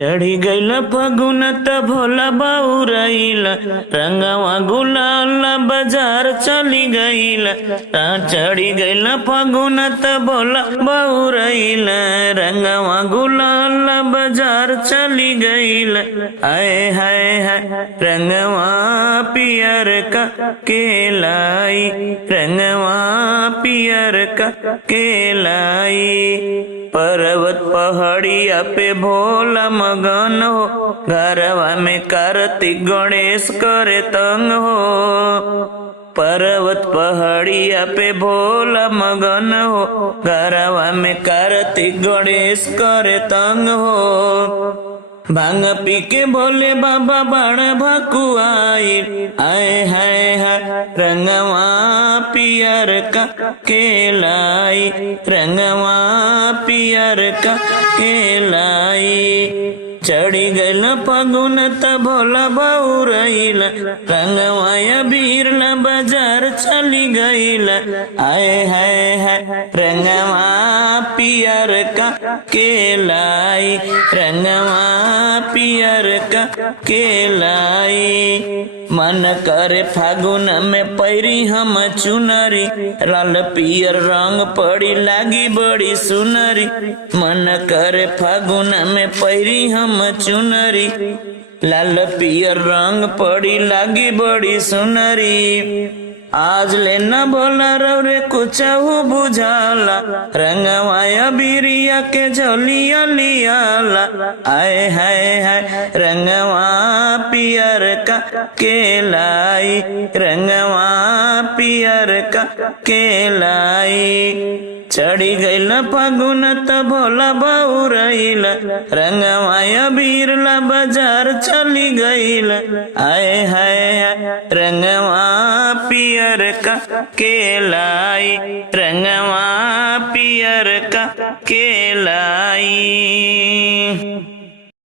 चढ़ी गईल फगुन त भोला बाउरइल रंगवा गुलाल बाजार चली गईल। चढ़ी गईल फगुन त भोला बाउरइल रंगवा गुलाल बाजार चली गईल। आए हाय हाय रंगवा पियर का केलाई, रंगवा पियर का केलाई। पर्वत पहाड़िया पे भोला मगन हो, घरवा में कार्तिक गणेश करे तंग हो। पर्वत पहाड़िया पे भोला मगन हो, घरवा में कार्तिक गणेश करे तंग हो। भांग पी के भोले बाबा बाण भकुआई, आए हाय हाय रंगवा पियर का केलाई, रंगवा पियर का केलाई। चढ़ी गईल फगुन त भोला बाउरइल रंगवा बीरला बाजार चली गईल। आए हाय हाय रंगवा पियर का केलाई, रंगवा पियर का केलाई। मन करे फागुन में पैरी हम चुनरी, लाल पियर रंग पड़ी लागी बड़ी सुनरी। मन करे फागुन में पैरी हम चुनरी, लाल पियर रंग पड़ी लागी बड़ी सुनरी। आज लेना बोला रे कुछ बुझाला, रंगवाया बीरिया के झोलिया लियाला। आए हाय हाय रंगवा पियर का केलाई, रंगवा पियर का केलाई। चढ़ी गईल फगुन त भोला बाउरइल रंगवा बीरला बाजार चली गईल। आए हाय रंगवा पियर का केलाई, रंगवा पियर का केलाई।